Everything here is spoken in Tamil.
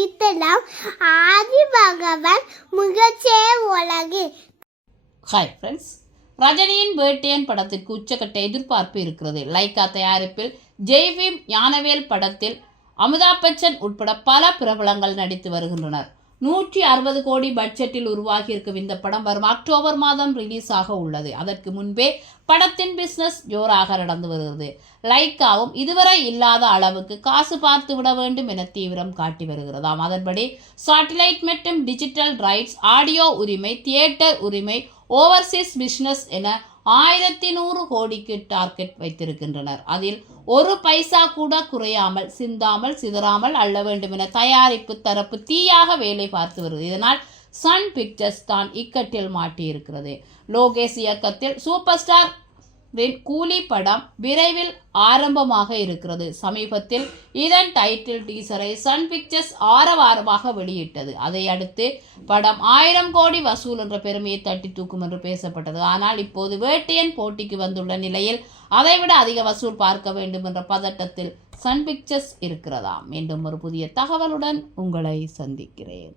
நடித்தலாம் ஆதி பகவான் முகச்சே உலகு ஹாய் ஃப்ரெண்ட்ஸ் ரஜினியின் வேட்டையன் படத்திற்கு உச்சக்கட்ட எதிர்பார்ப்பு இருக்கிறது. லைகா தயாரிப்பில் ஜெய்வீம் ஞானவேல் படத்தில் அமிதாப் பச்சன் உட்பட பல பிரபலங்கள் நடித்து வருகின்றனர். நூற்றி அறுபது கோடி பட்ஜெட்டில் உருவாகியிருக்கும் இந்த படம் வரும் அக்டோபர் மாதம் ரிலீஸ் ஆக உள்ளது. அதற்கு முன்பே படத்தின் பிஸ்னஸ் ஜோராக நடந்து வருகிறது. லைக்காவும் இதுவரை இல்லாத அளவுக்கு காசு பார்த்து விட வேண்டும் என தீவிரம் காட்டி வருகிறதாம் அதன்படி சாட்டிலைட் மற்றும் டிஜிட்டல் ரைட்ஸ் ஆடியோ உரிமை தியேட்டர் உரிமை ஓவர்சீஸ் பிஸ்னஸ் என ஆயிரத்தி நூறு கோடிக்கு டார்கெட் வைத்திருக்கின்றனர். அதில் ஒரு பைசா கூட குறையாமல் சிந்தாமல் சிதறாமல் அள்ள வேண்டும் என தயாரிப்பு தரப்பு தீயாக வேலை பார்த்து வருகிறது. இதனால் சன் பிக்சர்ஸ் தான் இக்கட்டில் மாட்டியிருக்கிறது. லோகேஷ் இயக்கத்தில் சூப்பர் ஸ்டார் கூலி படம் விரைவில் ஆரம்பமாக இருக்கிறது. சமீபத்தில் இதன் டைட்டில் டீசரை சன் பிக்சர்ஸ் ஆரவாரமாக வெளியிட்டது. அதை அடுத்து படம் ஆயிரம் கோடி வசூல் என்ற பெருமையை தட்டி தூக்கும் என்று பேசப்பட்டது. ஆனால் இப்போது வேட்டையன் போட்டிக்கு வந்துள்ள நிலையில் அதைவிட அதிக வசூல் பார்க்க வேண்டும் என்ற பதட்டத்தில் சன் பிக்சர்ஸ் இருக்கிறதா மீண்டும் ஒரு புதிய தகவலுடன் உங்களை சந்திக்கிறேன்.